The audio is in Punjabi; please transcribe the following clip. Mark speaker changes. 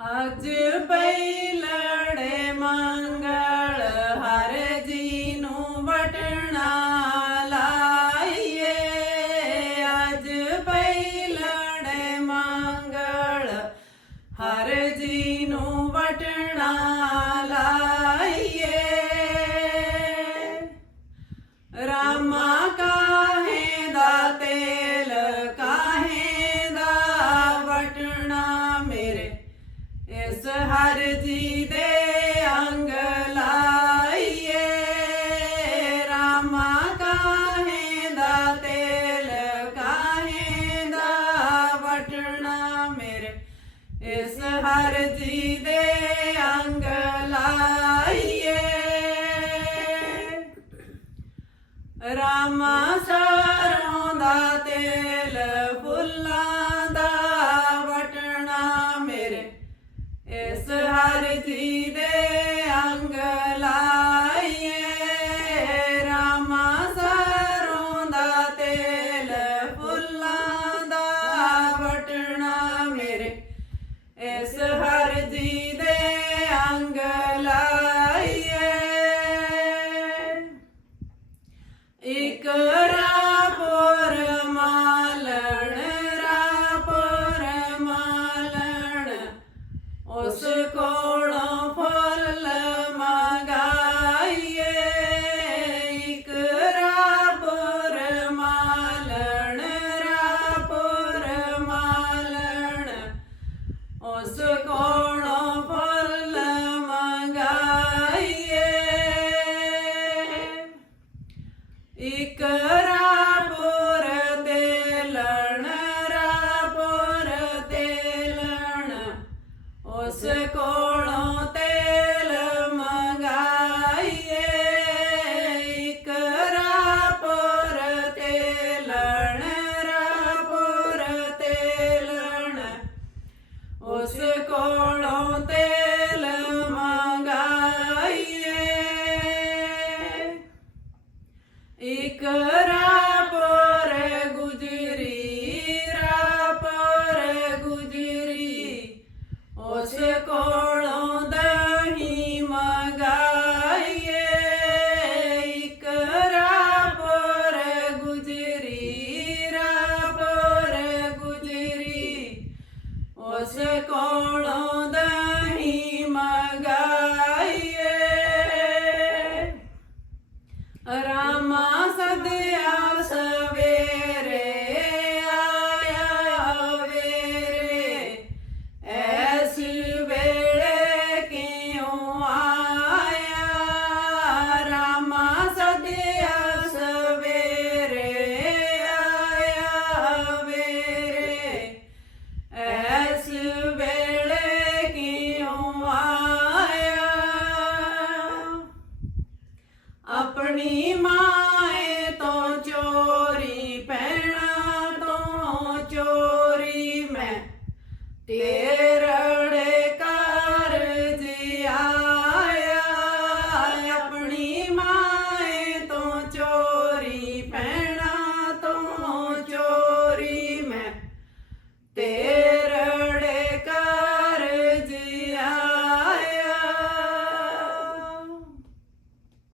Speaker 1: ਅੱਜ ਪਈ ਲੜੇ ਮਨ ਹਰ ਜੀ ਦੇ ਅੰਗ ਲਾਈਏ ਰਾਮਾ ਕਾਹੇਂਦਾ ਤੇਲ ਕਾਹੇਂਦਾ ਵਟਣਾ ਮੇਰੇ ਇਸ ਹਰ ਦੇ ਅੰਗ ਲਾਈਏ ਰਾਮਾ ਸਰੋਂ ਦਾ ਤੇਲ ਫੁੱਲਾ ਮਰਜ਼ੀ ਦੇ ਅੰਗ ਲਾਈਏ ਰਾਮਾ ਸਰੋਂ ਦਾ ਤੇਲ ਫੁੱਲਾਂ ਦਾ ਵਟਣਾ ਮੇਰੇ ਇਸ ਹਰਜੀ Tere.